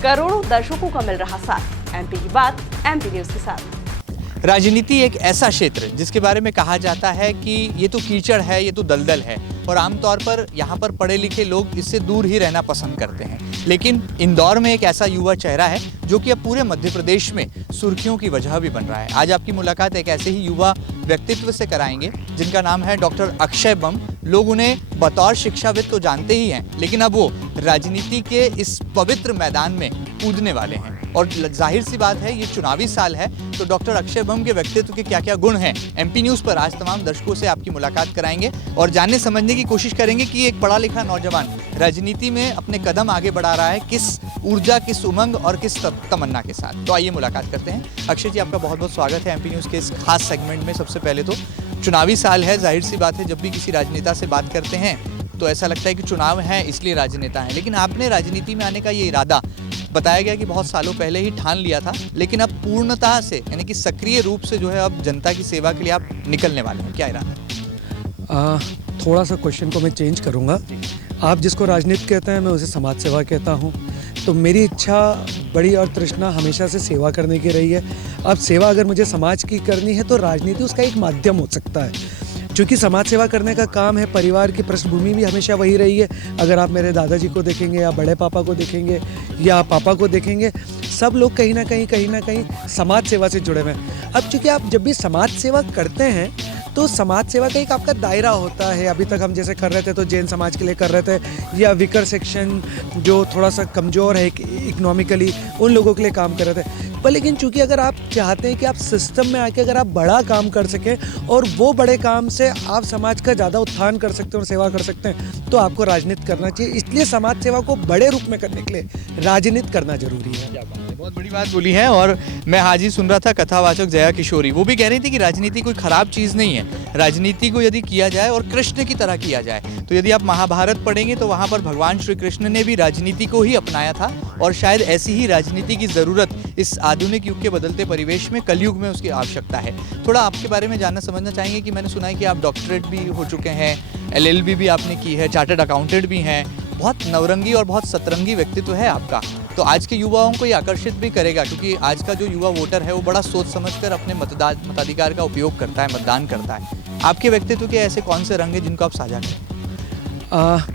करोड़ों दर्शकों का मिल रहा साथ। एमपी की बात एमपी न्यूज के साथ। राजनीति एक ऐसा क्षेत्र जिसके बारे में कहा जाता है कि ये तो कीचड़ है, ये तो दलदल है और आमतौर पर यहाँ पर पढ़े लिखे लोग इससे दूर ही रहना पसंद करते हैं। लेकिन इंदौर में एक ऐसा युवा चेहरा है जो कि अब पूरे मध्य प्रदेश में सुर्खियों की वजह भी बन रहा है। आज आपकी मुलाकात एक ऐसे ही युवा व्यक्तित्व से कराएंगे जिनका नाम है डॉक्टर अक्षय बम। लोग उन्हें बतौर शिक्षाविद तो जानते ही हैं, लेकिन अब वो राजनीति के इस पवित्र मैदान में कूदने वाले हैं। और जाहिर सी बात है, ये चुनावी साल है, तो डॉक्टर अक्षय बम के व्यक्तित्व के क्या क्या गुण हैं, एमपी न्यूज़ पर आज तमाम दर्शकों से आपकी मुलाकात कराएंगे और जानने समझने की कोशिश करेंगे कि एक पढ़ा लिखा नौजवान राजनीति में अपने कदम आगे बढ़ा रहा है, किस ऊर्जा, किस उमंग और किस तमन्ना के साथ। तो आइए मुलाकात करते हैं। अक्षय जी, आपका बहुत बहुत स्वागत है एमपी न्यूज़ के इस खास सेगमेंट में। सबसे पहले तो चुनावी साल है, जाहिर सी बात है, जब भी किसी राजनेता से बात करते हैं तो ऐसा लगता है कि चुनाव है इसलिए राजनेता है, लेकिन आपने राजनीति में आने का ये इरादा बताया गया कि बहुत सालों पहले ही ठान लिया था, लेकिन अब पूर्णतः से यानी कि सक्रिय रूप से जो है अब जनता की सेवा के लिए आप निकलने वाले हैं, क्या इरादा? थोड़ा सा क्वेश्चन को मैं चेंज करूँगा। आप जिसको राजनीति कहते हैं, मैं उसे समाज सेवा कहता हूँ। तो मेरी इच्छा बड़ी और तृष्णा हमेशा से सेवा करने की रही है। अब सेवा अगर मुझे समाज की करनी है तो राजनीति उसका एक माध्यम हो सकता है। क्योंकि समाज सेवा करने का काम है, परिवार की पृष्ठभूमि भी हमेशा वही रही है। अगर आप मेरे दादाजी को देखेंगे या बड़े पापा को देखेंगे या पापा को देखेंगे, सब लोग कहीं ना कहीं समाज सेवा से जुड़े हुए हैं। अब चूँकि आप जब भी समाज सेवा करते हैं तो समाज सेवा का एक आपका दायरा होता है। अभी तक हम जैसे कर रहे थे तो जैन समाज के लिए कर रहे थे, या विकर सेक्शन जो थोड़ा सा कमज़ोर है इकोनॉमिकली, उन लोगों के लिए काम कर रहे थे। पर लेकिन चूंकि अगर आप चाहते हैं कि आप सिस्टम में आके अगर आप बड़ा काम कर सकें और वो बड़े काम से आप समाज का ज़्यादा उत्थान कर सकते हैं और सेवा कर सकते हैं, तो आपको राजनीति करना चाहिए। इसलिए समाज सेवा को बड़े रूप में करने के लिए राजनीति करना जरूरी है। बहुत बड़ी बात बोली है। और मैं आज ही सुन रहा था कथावाचक जया किशोरी, वो भी कह रही थी कि राजनीति कोई खराब चीज़ नहीं है। राजनीति को यदि किया जाए और कृष्ण की तरह किया जाए, तो यदि आप महाभारत पढ़ेंगे तो वहाँ पर भगवान श्री कृष्ण ने भी राजनीति को ही अपनाया था और शायद ऐसी ही राजनीति की ज़रूरत इस आधुनिक युग के बदलते परिवेश में, कलयुग में उसकी आवश्यकता है। थोड़ा आपके बारे में जानना समझना चाहेंगे कि मैंने सुना है कि आप डॉक्टरेट भी हो चुके हैं, LLB भी आपने की है, चार्टर्ड अकाउंटेंट भी हैं, बहुत नवरंगी और बहुत सतरंगी व्यक्तित्व है आपका। तो आज के युवाओं को ये आकर्षित भी करेगा, क्योंकि आज का जो युवा वोटर है वो बड़ा सोच समझकर अपने मताधिकार का उपयोग करता है, मतदान करता है। आपके व्यक्तित्व के ऐसे कौन से रंग हैं जिनको आप साझा करें?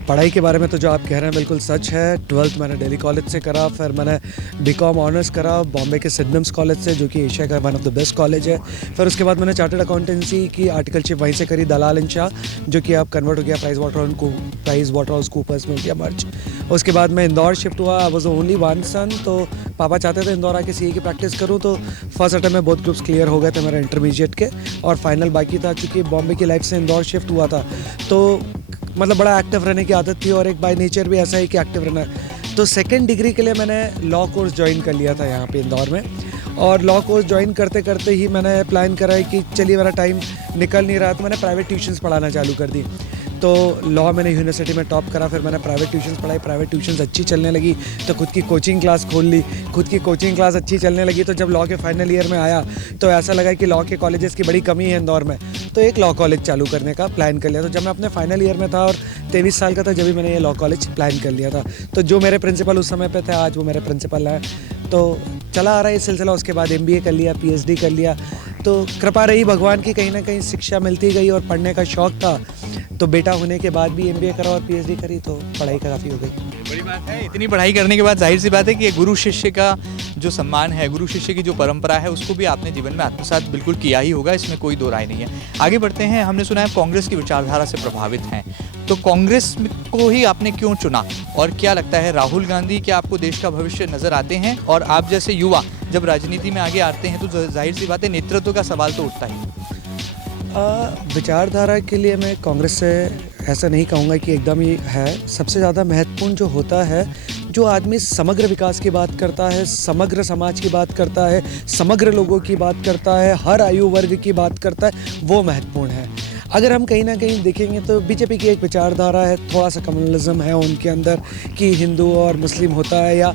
पढ़ाई के बारे में तो जो आप कह रहे हैं बिल्कुल सच है। 12th मैंने दिल्ली कॉलेज से करा, फिर मैंने BCom ऑनर्स करा बॉम्बे के सिडनम्स कॉलेज से, जो कि एशिया का one of the best college है। फिर उसके बाद मैंने चार्टर्ड अकाउंटेंसी की आर्टिकलशिप वहीं से करी, दलाल एंड शाह, जो कि अब कन्वर्ट हो गया प्राइस वाटर हाउस कूपर्स में हो गया मर्ज। उसके बाद मैं इंदौर शिफ्ट हुआ। आई वॉज ओनली वन सन, तो पापा चाहते थे इंदौर आके CA की प्रैक्टिस करूँ, तो फर्स्ट अटेम्प्ट में बहुत ग्रुप्स क्लियर हो गए थे मेरा इंटरमीडिएट के, और फाइनल बाकी था। चूँकि बॉम्बे की लाइफ से इंदौर शिफ्ट हुआ था तो मतलब बड़ा एक्टिव रहने की आदत थी, और एक बाय नेचर भी ऐसा है कि एक्टिव रहना है। तो सेकंड डिग्री के लिए मैंने लॉ कोर्स ज्वाइन कर लिया था यहाँ पे इंदौर में, और लॉ कोर्स ज्वाइन करते करते ही मैंने प्लान करा है कि चलिए मेरा टाइम निकल नहीं रहा, तो मैंने प्राइवेट ट्यूशन्स पढ़ाना चालू कर दी। तो लॉ मैंने यूनिवर्सिटी में टॉप करा, फिर मैंने प्राइवेट ट्यूशन्स पढ़ाई, प्राइवेट ट्यूशन्स अच्छी चलने लगी तो खुद की कोचिंग क्लास खोल ली, खुद की कोचिंग क्लास अच्छी चलने लगी। तो जब लॉ के फाइनल ईयर में आया तो ऐसा लगा कि लॉ के कॉलेजेस की बड़ी कमी है इंदौर में, तो एक लॉ कॉलेज चालू करने का प्लान कर लिया। तो जब मैं अपने फाइनल ईयर में था और 23 साल का था, जब भी मैंने ये लॉ कॉलेज प्लान कर लिया था। तो जो मेरे प्रिंसिपल उस समय पे थे, आज वो मेरे प्रिंसिपल हैं। तो चला आ रहा है ये सिलसिला। उसके बाद MBA कर लिया, PhD कर लिया। तो कृपा रही भगवान की, कहीं ना कहीं शिक्षा मिलती गई और पढ़ने का शौक़ था, तो बेटा होने के बाद भी MBA करा और PhD करी, तो पढ़ाई काफ़ी हो गई। बड़ी बात है। इतनी पढ़ाई करने के बाद जाहिर सी बात है कि गुरु शिष्य का जो सम्मान है, गुरु शिष्य की जो परंपरा है, उसको भी आपने जीवन में आत्मसात बिल्कुल किया ही होगा, इसमें कोई दो राय नहीं है। आगे बढ़ते हैं। हमने सुना है कांग्रेस की विचारधारा से प्रभावित हैं, तो कांग्रेस को ही आपने क्यों चुना, और क्या लगता है राहुल गांधी क्या आपको देश का भविष्य नजर आते हैं? और आप जैसे युवा जब राजनीति में आगे आते हैं तो जाहिर सी बात है नेतृत्व का सवाल तो उठता ही। विचारधारा के लिए मैं कांग्रेस से ऐसा नहीं कहूँगा कि एकदम ही है। सबसे ज़्यादा महत्वपूर्ण जो होता है, जो आदमी समग्र विकास की बात करता है, समग्र समाज की बात करता है, समग्र लोगों की बात करता है, हर आयु वर्ग की बात करता है, वो महत्वपूर्ण है। अगर हम कहीं ना कहीं देखेंगे तो बीजेपी की एक विचारधारा है, थोड़ा सा कम्युनलिज्म है उनके अंदर, कि हिंदू और मुस्लिम होता है, या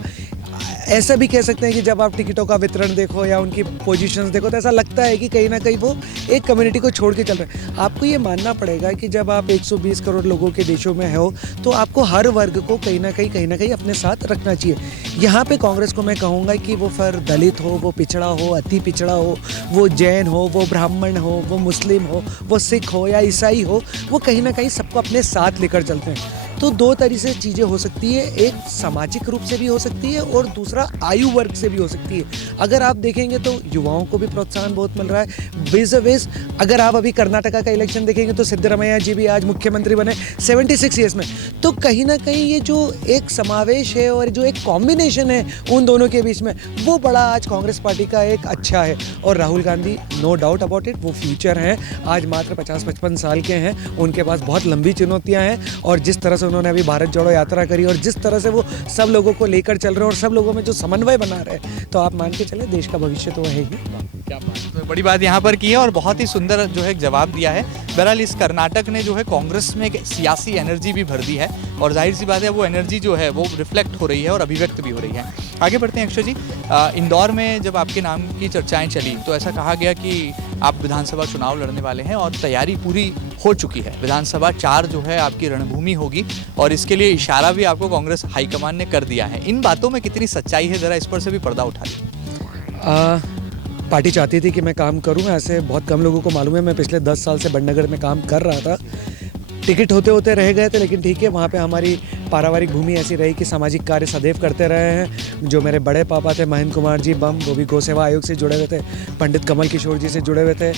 ऐसा भी कह सकते हैं कि जब आप टिकटों का वितरण देखो या उनकी पोजीशंस देखो तो ऐसा लगता है कि कहीं ना कहीं वो एक कम्युनिटी को छोड़ के चल रहे हैं। आपको ये मानना पड़ेगा कि जब आप 120 करोड़ लोगों के देशों में हो तो आपको हर वर्ग को कहीं ना कहीं अपने साथ रखना चाहिए। यहाँ पे कांग्रेस को मैं कहूँगा कि वो फिर दलित हो, वो पिछड़ा हो, अति पिछड़ा हो, वो जैन हो, वो ब्राह्मण हो, वो मुस्लिम हो, वो सिख हो या ईसाई हो, वो कहीं ना कहीं सबको अपने साथ लेकर चलते हैं। तो दो तरीके से चीज़ें हो सकती है, एक सामाजिक रूप से भी हो सकती है और दूसरा आयु वर्ग से भी हो सकती है। अगर आप देखेंगे तो युवाओं को भी प्रोत्साहन बहुत मिल रहा है। बेस अगर आप अभी कर्नाटका का इलेक्शन देखेंगे तो सिद्धरामैया जी भी आज मुख्यमंत्री बने 76 ईयर्स में। तो कहीं ना कहीं ये जो एक समावेश है और जो एक कॉम्बिनेशन है उन दोनों के बीच में, वो बड़ा आज कांग्रेस पार्टी का एक अच्छा है। और Rahul Gandhi, no doubt about it, वो फ्यूचर हैं। आज मात्र 50-55 साल के हैं, उनके पास बहुत लंबी चुनौतियाँ हैं और जिस तरह से उन्होंने अभी भारत जोड़ो यात्रा करी और जिस तरह से वो सब लोगों को लेकर चल रहे हैं और सब लोगों में जो समन्वय बना रहे हैं, तो आप मान के चले देश का भविष्य तो है ही। क्या बात है। तो बड़ी बात यहाँ पर की है और बहुत ही सुंदर जो है जवाब दिया है। बहरहाल इस कर्नाटक ने जो है कांग्रेस में एक सियासी एनर्जी भी भर दी है और जाहिर सी बात है वो एनर्जी जो है वो रिफ्लेक्ट हो रही है और अभिव्यक्त भी हो रही है। आगे बढ़ते हैं अक्षय जी। इंदौर में जब आपके नाम की चर्चाएं चली तो ऐसा कहा गया कि आप विधानसभा चुनाव लड़ने वाले हैं और तैयारी पूरी हो चुकी है। विधानसभा 4 जो है आपकी रणभूमि होगी और इसके लिए इशारा भी आपको कांग्रेस हाईकमान ने कर दिया है। इन बातों में कितनी सच्चाई है, ज़रा इस पर से भी पर्दा उठा लीजिए। पार्टी चाहती थी कि मैं काम करूं, ऐसे बहुत कम लोगों को मालूम है। मैं पिछले 10 साल से बड़नगर में काम कर रहा था। टिकट होते होते रह गए थे, लेकिन ठीक है, वहाँ पे हमारी पारिवारिक भूमि ऐसी रही कि सामाजिक कार्य सदैव करते रहे हैं। जो मेरे बड़े पापा थे महेंद्र कुमार जी बम, वो भी गौ सेवा आयोग से जुड़े हुए थे। पंडित कमल किशोर जी से जुड़े हुए थे।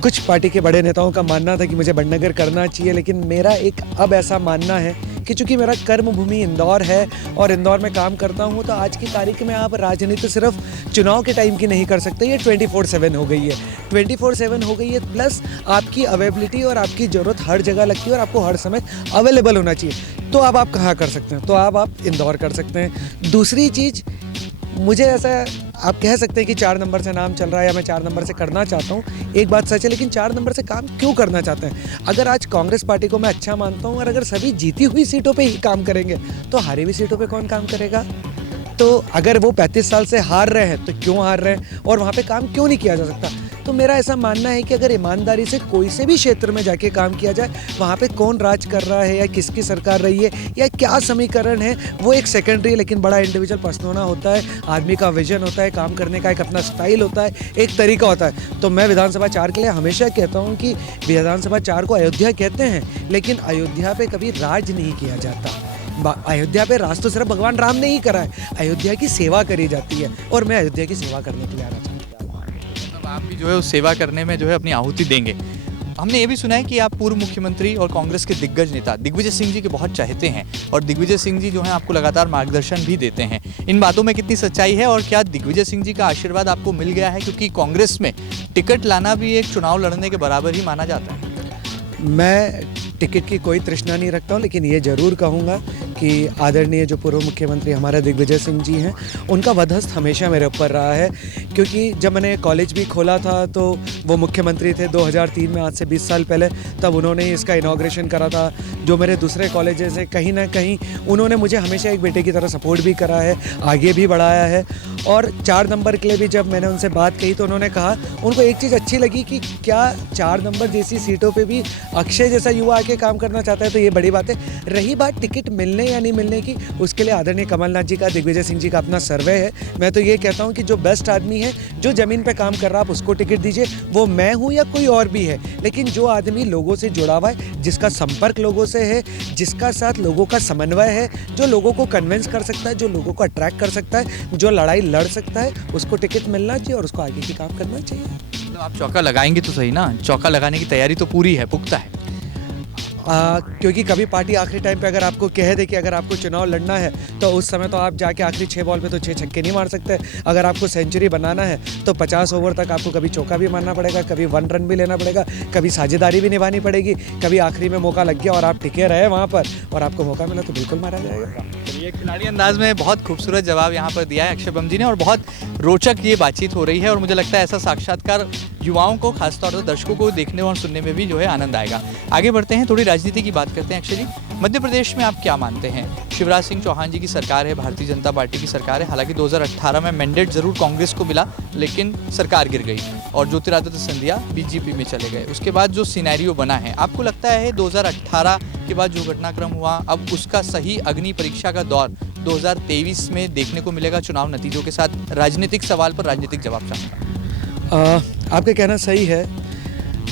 कुछ पार्टी के बड़े नेताओं का मानना था कि मुझे बड़नगर करना चाहिए, लेकिन मेरा एक अब ऐसा मानना है कि चूँकि मेरा कर्म भूमि इंदौर है और इंदौर में काम करता हूँ, तो आज की तारीख में आप राजनीति सिर्फ चुनाव के टाइम की नहीं कर सकते। ये 24/7 हो गई है, 24/7 हो गई है। प्लस आपकी अवेलेबिलिटी और आपकी ज़रूरत हर जगह लगती है और आपको हर समय अवेलेबल होना चाहिए। तो अब आप कहाँ कर सकते हैं? तो अब आप इंदौर कर सकते हैं। दूसरी चीज़, मुझे ऐसा आप कह सकते हैं कि 4 नंबर से नाम चल रहा है या मैं 4 नंबर से करना चाहता हूँ। एक बात सच है, लेकिन 4 नंबर से काम क्यों करना चाहते हैं? अगर आज कांग्रेस पार्टी को मैं अच्छा मानता हूँ और अगर सभी जीती हुई सीटों पे ही काम करेंगे तो हारी हुई सीटों पे कौन काम करेगा? तो अगर वो 35 साल से हार रहे हैं तो क्यों हार रहे हैं और वहाँ पे काम क्यों नहीं किया जा सकता? तो मेरा ऐसा मानना है कि अगर ईमानदारी से कोई से भी क्षेत्र में जाके काम किया जाए, वहाँ पे कौन राज कर रहा है या किसकी सरकार रही है या क्या समीकरण है, वो एक सेकेंडरी, लेकिन बड़ा इंडिविजुअल पर्सोना होता है। आदमी का विजन होता है, काम करने का एक अपना स्टाइल होता है, एक तरीका होता है। तो मैं विधानसभा 4 के लिए हमेशा कहता हूँ कि विधानसभा 4 को अयोध्या कहते हैं, लेकिन अयोध्या पे कभी राज नहीं किया जाता। अयोध्या पे राज तो सिर्फ भगवान राम ने ही करा है, अयोध्या की सेवा करी जाती है और मैं अयोध्या की सेवा करने के लिए आना चाहता हूँ। मतलब आप भी जो है उस सेवा करने में जो है अपनी आहुति देंगे। हमने ये भी सुना है कि आप पूर्व मुख्यमंत्री और कांग्रेस के दिग्गज नेता दिग्विजय सिंह जी के बहुत चाहते हैं और दिग्विजय सिंह जी जो हैं आपको लगातार मार्गदर्शन भी देते हैं। इन बातों में कितनी सच्चाई है और क्या दिग्विजय सिंह जी का आशीर्वाद आपको मिल गया है? क्योंकि कांग्रेस में टिकट लाना भी एक चुनाव लड़ने के बराबर ही माना जाता है। मैं टिकट की कोई तृष्णा नहीं रखता हूँ, लेकिन ये ज़रूर कहूँगा कि आदरणीय जो पूर्व मुख्यमंत्री हमारे दिग्विजय सिंह जी हैं, उनका वधस्त हमेशा मेरे ऊपर रहा है। क्योंकि जब मैंने कॉलेज भी खोला था तो वो मुख्यमंत्री थे 2003 में, आज से 20 साल पहले, तब उन्होंने ही इसका इनॉग्रेशन करा था। जो मेरे दूसरे कॉलेजेस हैं, कहीं ना कहीं उन्होंने मुझे हमेशा एक बेटे की तरह सपोर्ट भी करा है, आगे भी बढ़ाया है। और 4 नंबर के लिए भी जब मैंने उनसे बात कही तो उन्होंने कहा, उनको एक चीज़ अच्छी लगी कि क्या 4 नंबर जैसी सीटों पे भी अक्षय जैसा युवा आके काम करना चाहता है, तो ये बड़ी बात है। रही बात टिकट मिलने या नहीं मिलने की, उसके लिए आदरणीय कमलनाथ जी का, दिग्विजय सिंह जी का अपना सर्वे है। मैं तो ये कहता हूँ कि जो बेस्ट आदमी है, जो ज़मीन पे काम कर रहा है, आप उसको टिकट दीजिए। वो मैं हूँ या कोई और भी है, लेकिन जो आदमी लोगों से जुड़ा हुआ है, जिसका संपर्क लोगों से है, जिसका साथ लोगों का समन्वय है, जो लोगों को कन्विंस कर सकता है, जो लोगों को अट्रैक्ट कर सकता है, जो लड़ाई लड़ सकता है, उसको टिकट मिलना चाहिए और उसको आगे की काम करना चाहिए। मतलब आप चौका लगाएंगे तो सही ना? चौका लगाने की तैयारी तो पूरी है, पुख्ता है। क्योंकि कभी पार्टी आखिरी टाइम पे अगर आपको कह दे कि अगर आपको चुनाव लड़ना है तो उस समय तो आप जाके आखिरी 6 बॉल पे तो 6 छक्के नहीं मार सकते। अगर आपको सेंचुरी बनाना है तो 50 ओवर तक आपको कभी चौका भी मारना पड़ेगा, कभी 1 रन भी लेना पड़ेगा, कभी साझेदारी भी निभानी पड़ेगी, कभी आखिरी में मौका लग गया और आप टिके रहे वहाँ पर और आपको मौका मिला तो बिल्कुल मारा जाएगा। ये खिलाड़ी अंदाज में बहुत खूबसूरत जवाब यहाँ पर दिया है अक्षय बम जी ने और बहुत रोचक ये बातचीत हो रही है और मुझे लगता है ऐसा साक्षात्कार युवाओं को, खासतौर पर दर्शकों को देखने और सुनने में भी जो है आनंद आएगा। आगे बढ़ते हैं, थोड़ी राजनीति की बात करते हैं अक्षय जी। मध्य प्रदेश में आप क्या मानते हैं? शिवराज सिंह चौहान जी की सरकार है, भारतीय जनता पार्टी की सरकार है। हालांकि 2018 में मैंडेट जरूर कांग्रेस को मिला, लेकिन सरकार गिर गई और ज्योतिरादित्य सिंधिया बीजेपी में चले गए। उसके बाद जो सिनेरियो बना है, आपको लगता है 2018 के बाद जो घटनाक्रम हुआ, अब उसका सही अग्नि परीक्षा का दौर 2023 में देखने को मिलेगा चुनाव नतीजों के साथ? राजनीतिक सवाल पर राजनीतिक जवाब चाहूँगा। आपका कहना सही है।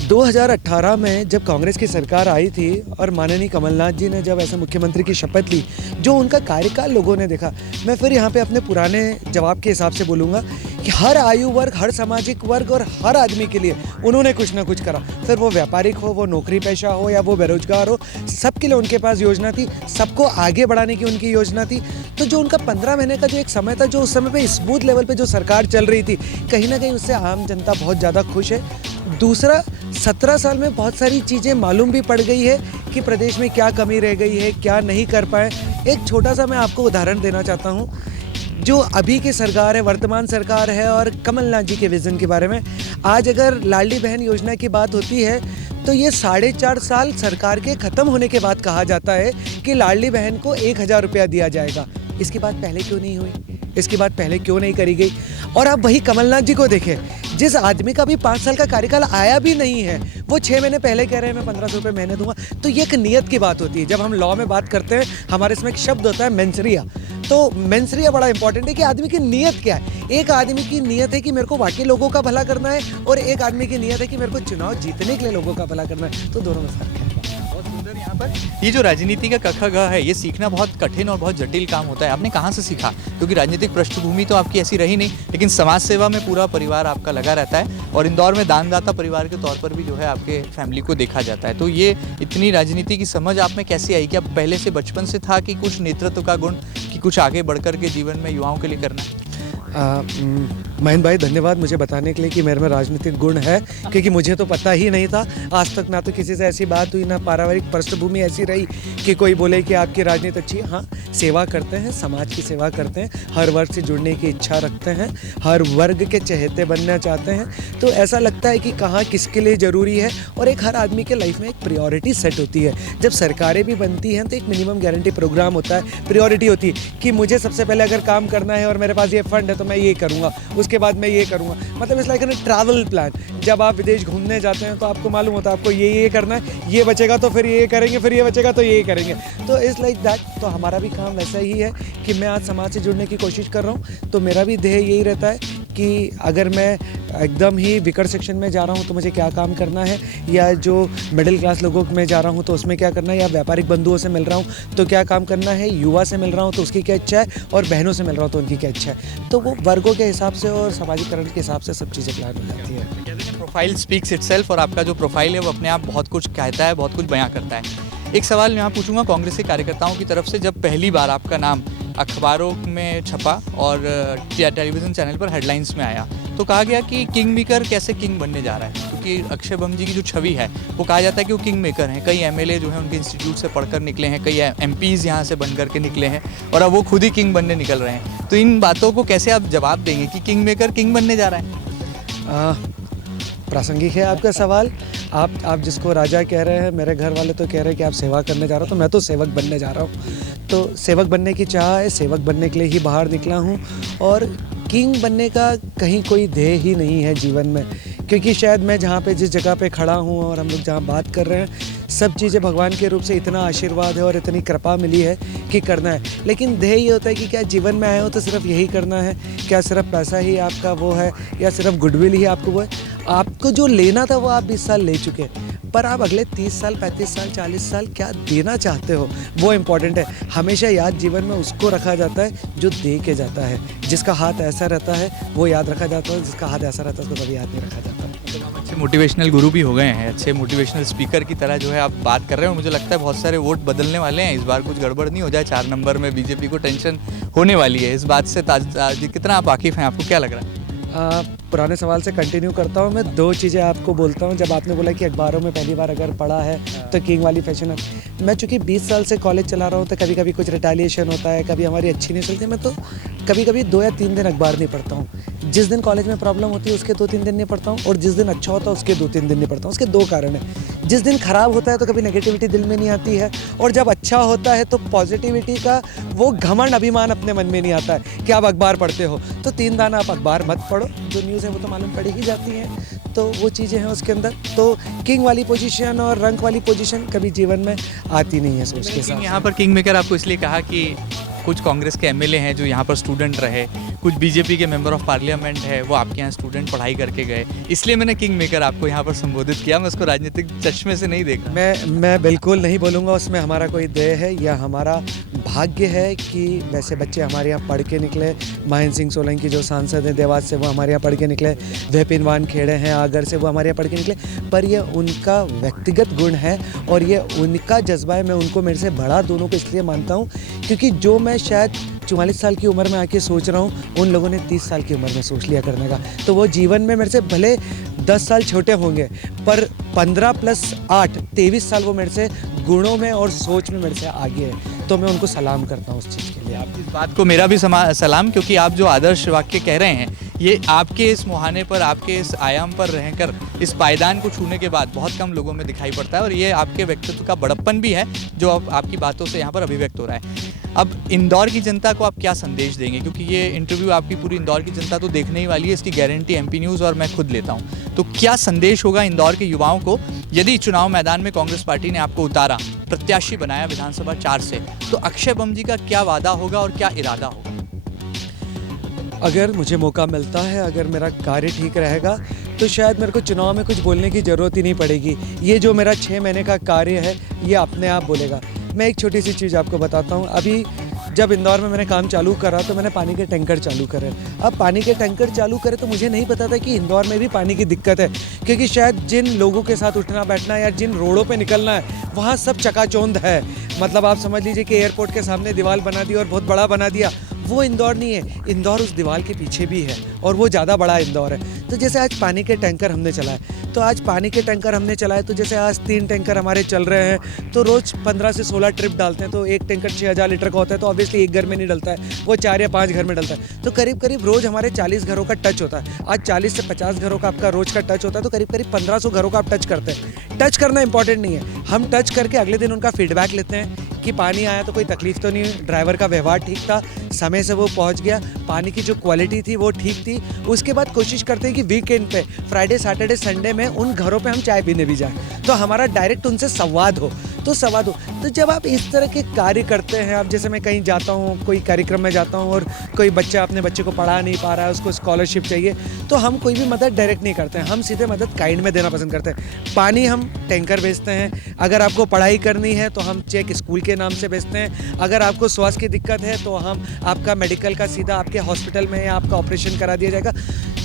2018 में जब कांग्रेस की सरकार आई थी और माननीय कमलनाथ जी ने जब ऐसे मुख्यमंत्री की शपथ ली, जो उनका कार्यकाल लोगों ने देखा, मैं फिर यहाँ पे अपने पुराने जवाब के हिसाब से बोलूँगा कि हर आयु वर्ग, हर सामाजिक वर्ग और हर आदमी के लिए उन्होंने कुछ ना कुछ करा। फिर वो व्यापारिक हो, वो नौकरी पेशा हो या वो बेरोजगार हो, सबके लिए उनके पास योजना थी, सबको आगे बढ़ाने की उनकी योजना थी। तो जो उनका 15 महीने का जो एक समय था, जो उस समय पे स्मूथ लेवल पे जो सरकार चल रही थी, कहीं ना कहीं उससे आम जनता बहुत ज़्यादा खुश है। दूसरा, 17 साल में बहुत सारी चीज़ें मालूम भी पड़ गई है कि प्रदेश में क्या कमी रह गई है, क्या नहीं कर पाए। एक छोटा सा मैं आपको उदाहरण देना चाहता हूँ। जो अभी की सरकार है, वर्तमान सरकार है, और कमलनाथ जी के विज़न के बारे में, आज अगर लाडली बहन योजना की बात होती है तो ये 4.5 साल सरकार के ख़त्म होने के बाद कहा जाता है कि लाडली बहन को 1000 रुपया दिया जाएगा। इसकी बात पहले क्यों नहीं हुई? इसकी बात पहले क्यों नहीं करी गई? और आप वही कमलनाथ जी को देखें, जिस आदमी का भी 5 साल का कार्यकाल आया भी नहीं है, वो 6 महीने पहले कह रहे हैं मैं 1500 रुपये महीने दूंगा। तो ये एक नियत की बात होती है। जब हम लॉ में बात करते हैं, हमारे इसमें एक शब्द होता है मेंसरिया। तो मेंसरिया बड़ा इंपॉर्टेंट है कि आदमी की नियत क्या है। एक आदमी की नियत है कि मेरे को बाकी लोगों का भला करना है, और एक आदमी की नियत है कि मेरे को चुनाव जीतने के लिए लोगों का भला करना है। तो दोनों में फर्क है। बहुत सुंदर। यहाँ पर ये जो राजनीति का कख ग है, ये सीखना बहुत कठिन और बहुत जटिल काम होता है। आपने कहाँ से सीखा? क्योंकि राजनीतिक पृष्ठभूमि तो आपकी ऐसी रही नहीं, लेकिन समाज सेवा में पूरा परिवार आपका लगा रहता है, और इंदौर में दानदाता परिवार के तौर पर भी जो है आपके फैमिली को देखा जाता है। तो ये इतनी राजनीति की समझ आप में कैसे आई? क्या पहले से बचपन से था कि कुछ नेतृत्व का गुण, कि कुछ आगे बढ़कर के जीवन में युवाओं के लिए करना है? महीन भाई, धन्यवाद मुझे बताने के लिए कि मेरे में राजनीतिक गुण है, क्योंकि मुझे तो पता ही नहीं था आज तक। ना तो किसी से ऐसी बात हुई, ना पारिवारिक पृष्ठभूमि ऐसी रही कि कोई बोले कि आपकी राजनीति अच्छी है। हाँ, सेवा करते हैं, समाज की सेवा करते हैं, हर वर्ग से जुड़ने की इच्छा रखते हैं, हर वर्ग के चहेते बनना चाहते हैं। तो ऐसा लगता है कि कहाँ किसके लिए ज़रूरी है, और एक हर आदमी के लाइफ में एक प्रायोरिटी सेट होती है। जब सरकारें भी बनती हैं तो एक मिनिमम गारंटी प्रोग्राम होता है, प्रायोरिटी होती है कि मुझे सबसे पहले अगर काम करना है और मेरे पास ये फंड है तो मैं ये करूँगा, उसके बाद मैं ये करूँगा। मतलब it's like an travel plan. जब आप विदेश घूमने जाते हैं तो आपको मालूम होता है आपको ये करना है, ये बचेगा तो फिर ये करेंगे, फिर ये बचेगा तो ये करेंगे। तो इट्स लाइक दैट। तो हमारा भी काम वैसा ही है कि मैं आज समाज से जुड़ने की कोशिश कर रहा हूँ, तो मेरा भी ध्येय यही रहता है कि अगर मैं एकदम ही विकट सेक्शन में जा रहा हूँ तो मुझे क्या काम करना है, या जो मिडिल क्लास लोगों में जा रहा हूँ तो उसमें क्या करना है, या व्यापारिक बंधुओं से मिल रहा हूँ तो क्या काम करना है, युवा से मिल रहा हूँ तो उसकी क्या इच्छा है, और बहनों से मिल रहा हूँ तो उनकी क्या इच्छा है। तो वो वर्गों के हिसाब से और सामाजिकरण के हिसाब से सब चीज़ें प्लान हो जाती है। प्रोफाइल स्पीक्स इटसेल्फ, और आपका जो प्रोफाइल है वो अपने आप बहुत कुछ कहता है, बहुत कुछ बयां करता है। एक सवाल यहाँ पूछूंगा कांग्रेस के कार्यकर्ताओं की तरफ से। जब पहली बार आपका नाम अखबारों में छपा और टेलीविज़न चैनल पर हेडलाइंस में आया, तो कहा गया कि किंग मेकर कैसे किंग बनने जा रहा है, क्योंकि अक्षय बम जी की जो छवि है वो कहा जाता है कि वो किंग मेकर हैं। कई एमएलए जो हैं उनके इंस्टीट्यूट से पढ़कर निकले हैं, कई एमपीज़ यहाँ से बन करके निकले हैं, और अब वो खुद ही किंग बनने निकल रहे हैं। तो इन बातों को कैसे आप जवाब देंगे कि किंग मेकर किंग बनने जा रहा है? प्रासंगिक है आपका सवाल। आप जिसको राजा कह रहे हैं, मेरे घर वाले तो कह रहे हैं कि आप सेवा करने जा रहे हो, तो मैं तो सेवक बनने जा रहा हूँ। तो सेवक बनने की चाह है, सेवक बनने के लिए ही बाहर निकला हूँ, और किंग बनने का कहीं कोई ध्येय ही नहीं है जीवन में, क्योंकि शायद मैं जहाँ पे जिस जगह पे खड़ा हूँ और हम लोग जहाँ बात कर रहे हैं, सब चीज़ें भगवान के रूप से इतना आशीर्वाद है और इतनी कृपा मिली है कि करना है। लेकिन ध्येय ये होता है कि क्या जीवन में आए हो तो सिर्फ यही करना है, क्या सिर्फ पैसा ही आपका वो है, या सिर्फ गुडविल ही आपको वो है। आपको जो लेना था वो आप 20 साल ले चुके हैं, पर आप अगले 30 साल, 35 साल, 40 साल क्या देना चाहते हो, वो इम्पॉर्टेंट है। हमेशा याद जीवन में उसको रखा जाता है जो दे के जाता है। जिसका हाथ ऐसा रहता है वो याद रखा जाता है, जिसका हाथ ऐसा रहता है उसको कभी याद नहीं रखा जाता। अच्छे मोटिवेशनल गुरु भी हो गए हैं, अच्छे मोटिवेशनल स्पीकर की तरह जो है आप बात कर रहे हो। मुझे लगता है बहुत सारे वोट बदलने वाले हैं इस बार, कुछ गड़बड़ नहीं हो जाए 4 नंबर में। बीजेपी को टेंशन होने वाली है इस बात से। कितना आप वाकिफ़ हैं, आपको क्या लग रहा है? पुराने सवाल से कंटिन्यू करता हूँ मैं। 2 चीज़ें आपको बोलता हूँ। जब आपने बोला कि अखबारों में पहली बार अगर पढ़ा है तो किंग वाली फैशन है, मैं चूँकि 20 साल से कॉलेज चला रहा हूँ तो कभी कभी कुछ रिटेलिएशन होता है, कभी हमारी अच्छी नहीं चलती। मैं तो कभी कभी 2 या 3 दिन अखबार नहीं पढ़ता हूँ। जिस दिन कॉलेज में प्रॉब्लम होती है उसके 2-3 दिन नहीं पढ़ता हूँ, और जिस दिन अच्छा होता है उसके 2-3 दिन नहीं पढ़ता हूँ। उसके 2 कारण हैं। जिस दिन ख़राब होता है तो कभी नेगेटिविटी दिल में नहीं आती है, और जब अच्छा होता है तो पॉजिटिविटी का वो घमंड अभिमान अपने मन में नहीं आता है कि आप अखबार पढ़ते हो तो 3 दाना आप अखबार मत पढ़ो, जो न्यूज़ है वो तो मालूम पड़ी ही जाती हैं। तो वो चीज़ें हैं उसके अंदर। तो किंग वाली पोजीशन और रंक वाली पोजीशन कभी जीवन में आती नहीं है सोच के साथ। यहाँ पर किंग मेकर आपको इसलिए कहा कि कुछ कांग्रेस के एमएलए हैं जो यहाँ पर स्टूडेंट रहे, कुछ बीजेपी के मेंबर ऑफ पार्लियामेंट है वो आपके यहाँ स्टूडेंट पढ़ाई करके गए, इसलिए मैंने किंग मेकर आपको यहाँ पर संबोधित किया। मैं उसको राजनीतिक चश्मे से नहीं देखा। मैं बिल्कुल नहीं बोलूँगा उसमें हमारा कोई देय है या हमारा भाग्य है कि वैसे बच्चे हमारे यहाँ पढ़ के निकले। महेंद्र सिंह सोलंकी जो सांसद हैं देवास से, वो हमारे यहाँ पढ़ के निकले। विपिन वान खेड़े हैं आगर से, वो हमारे यहाँ पढ़ के निकले। पर ये उनका व्यक्तिगत गुण है और ये उनका जज्बा है। मैं उनको मेरे से बड़ा दोनों को इसलिए मानता हूँ क्योंकि जो मैं शायद 44 साल की उम्र में आके सोच रहा हूँ, उन लोगों ने 30 साल की उम्र में सोच लिया करने का। तो वो जीवन में मेरे से भले 10 साल छोटे होंगे, पर 15 + 8 23 साल वो मेरे से गुणों में और सोच में मेरे से आगे है। तो मैं उनको सलाम करता हूँ उस चीज़ के लिए। आपकी इस बात को मेरा भी सलाम, क्योंकि आप जो आदर्श वाक्य कह रहे हैं ये आपके इस मुहाने पर, आपके इस आयाम पर रहकर इस पायदान को छूने के बाद बहुत कम लोगों में दिखाई पड़ता है, और ये आपके व्यक्तित्व का बड़प्पन भी है जो अब आपकी बातों से यहाँ पर अभिव्यक्त हो रहा है। अब इंदौर की जनता को आप क्या संदेश देंगे, क्योंकि ये इंटरव्यू आपकी पूरी इंदौर की जनता तो देखने ही वाली है, इसकी गारंटी एमपी न्यूज़ और मैं खुद लेता हूँ। तो क्या संदेश होगा इंदौर के युवाओं को यदि चुनाव मैदान में कांग्रेस पार्टी ने आपको उतारा, प्रत्याशी बनाया विधानसभा 4 से, तो अक्षय बम जी का क्या वादा होगा और क्या इरादा होगा? अगर मुझे मौका मिलता है, अगर मेरा कार्य ठीक रहेगा, तो शायद मेरे को चुनाव में कुछ बोलने की ज़रूरत ही नहीं पड़ेगी। ये जो मेरा 6 महीने का कार्य है ये अपने आप बोलेगा। मैं एक छोटी सी चीज़ आपको बताता हूँ। अभी जब इंदौर में मैंने काम चालू करा तो मैंने पानी के टैंकर चालू करे। अब पानी के टैंकर चालू करे तो मुझे नहीं पता था कि इंदौर में भी पानी की दिक्कत है, क्योंकि शायद जिन लोगों के साथ उठना बैठना या जिन रोडों पे निकलना है वहाँ सब चकाचौंध है। मतलब आप समझ लीजिए कि एयरपोर्ट के सामने दीवार बना दी और बहुत बड़ा बना दिया। वो इंदौर नहीं है, इंदौर उस दीवार के पीछे भी है और वो ज़्यादा बड़ा इंदौर है। तो जैसे आज पानी के टैंकर हमने चलाए, तो आज पानी के टैंकर हमने चलाए तो जैसे आज 3 टैंकर हमारे चल रहे हैं, तो रोज़ 15 से 16 ट्रिप डालते हैं। तो एक टैंकर 6000 लीटर का होता है, तो ऑब्वियसली एक घर में नहीं डलता है, वो 4 या 5 घर में डलता है। तो करीब करीब रोज़ हमारे 40 घरों का टच होता है। आज 40 से 50 घरों का आपका रोज़ का टच होता है, तो करीब करीब 1500 घरों का आप टच करते हैं। टच करना इंपॉर्टेंट नहीं है, हम टच करके अगले दिन उनका फीडबैक लेते हैं कि पानी आया तो कोई तकलीफ तो नहीं, ड्राइवर का व्यवहार ठीक था, समय से वो पहुंच गया, पानी की जो क्वालिटी थी वो ठीक थी। उसके बाद कोशिश करते हैं कि वीकेंड पे, फ्राइडे सैटरडे संडे में उन घरों पे हम चाय पीने भी जाएं, तो हमारा डायरेक्ट उनसे संवाद हो। तो जब आप इस तरह के कार्य करते हैं, अब जैसे मैं कहीं जाता हूँ, कोई कार्यक्रम में जाता हूँ और कोई बच्चा अपने बच्चे को पढ़ा नहीं पा रहा है, उसको स्कॉलरशिप चाहिए, तो हम कोई भी मदद डायरेक्ट नहीं करते हैं, हम सीधे मदद काइंड में देना पसंद करते हैं। पानी हम टैंकर बेचते हैं, अगर आपको पढ़ाई करनी है तो हम चेक स्कूल के नाम से बेचते हैं, अगर आपको स्वास्थ्य की दिक्कत है तो हम आपका मेडिकल का सीधा आपके हॉस्पिटल में आपका ऑपरेशन करा दिया जाएगा।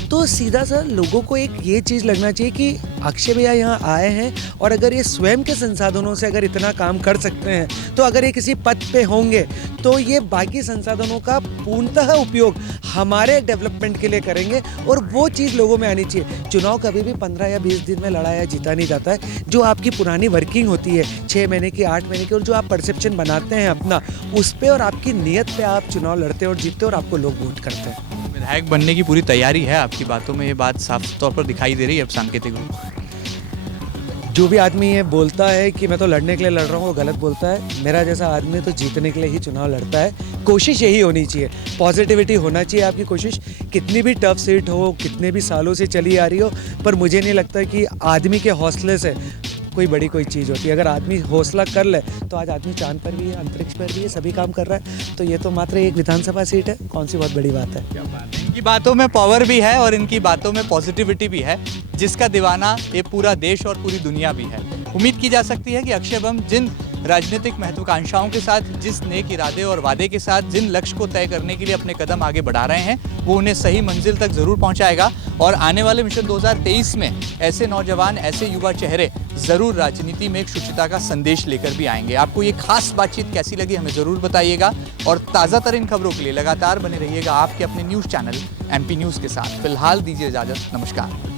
तो सीधा सा लोगों को एक ये चीज़ लगना चाहिए कि अक्षय भैया यहाँ आए हैं, और अगर ये स्वयं के संसाधनों से अगर इतना काम कर सकते हैं, तो अगर ये किसी पद पे होंगे तो ये बाकी संसाधनों का पूर्णतः उपयोग हमारे डेवलपमेंट के लिए करेंगे, और वो चीज़ लोगों में आनी चाहिए। चुनाव कभी भी 15 या 20 दिन में लड़ा या जीता नहीं जाता है। जो आपकी पुरानी वर्किंग होती है 6 महीने की, 8 महीने की, और जो आप परसेप्शन बनाते हैं अपना, उस पर और आपकी नीयत पे आप चुनाव लड़ते और जीतते और आपको लोग वोट करते हैं। विधायक बनने की पूरी तैयारी है आपकी बातों में, ये बात साफ तौर पर दिखाई दे रही है अब सांकेतिक रूप से। जो भी आदमी ये बोलता है कि मैं तो लड़ने के लिए लड़ रहा हूँ, वो गलत बोलता है। मेरा जैसा आदमी तो जीतने के लिए ही चुनाव लड़ता है। कोशिश यही होनी चाहिए, पॉजिटिविटी होना चाहिए आपकी कोशिश। कितनी भी टफ सीट हो, कितने भी सालों से चली आ रही हो, पर मुझे नहीं लगता कि आदमी के हौसले से कोई बड़ी कोई चीज़ होती है। अगर आदमी हौसला कर ले तो आज आदमी चांद पर भी है, अंतरिक्ष पर भी है, सभी काम कर रहा है। तो ये तो मात्र एक विधानसभा सीट है, कौन सी बहुत बड़ी बात है। इनकी बातों में पावर भी है और इनकी बातों में पॉजिटिविटी भी है, जिसका दीवाना ये पूरा देश और पूरी दुनिया भी है। उम्मीद की जा सकती है कि अक्षय बम जिन राजनीतिक महत्वाकांक्षाओं के साथ, जिस नेक इरादे और वादे के साथ, जिन लक्ष्य को तय करने के लिए अपने कदम आगे बढ़ा रहे हैं, वो उन्हें सही मंजिल तक जरूर पहुंचाएगा। और आने वाले मिशन 2023 में ऐसे नौजवान, ऐसे युवा चेहरे जरूर राजनीति में एक शुचिता का संदेश लेकर भी आएंगे। आपको ये खास बातचीत कैसी लगी हमें जरूर बताइएगा, और ताज़ा तरीन खबरों के लिए लगातार बने रहिएगा आपके अपने न्यूज़ चैनल MP न्यूज़ के साथ। फिलहाल दीजिए इजाज़त, नमस्कार।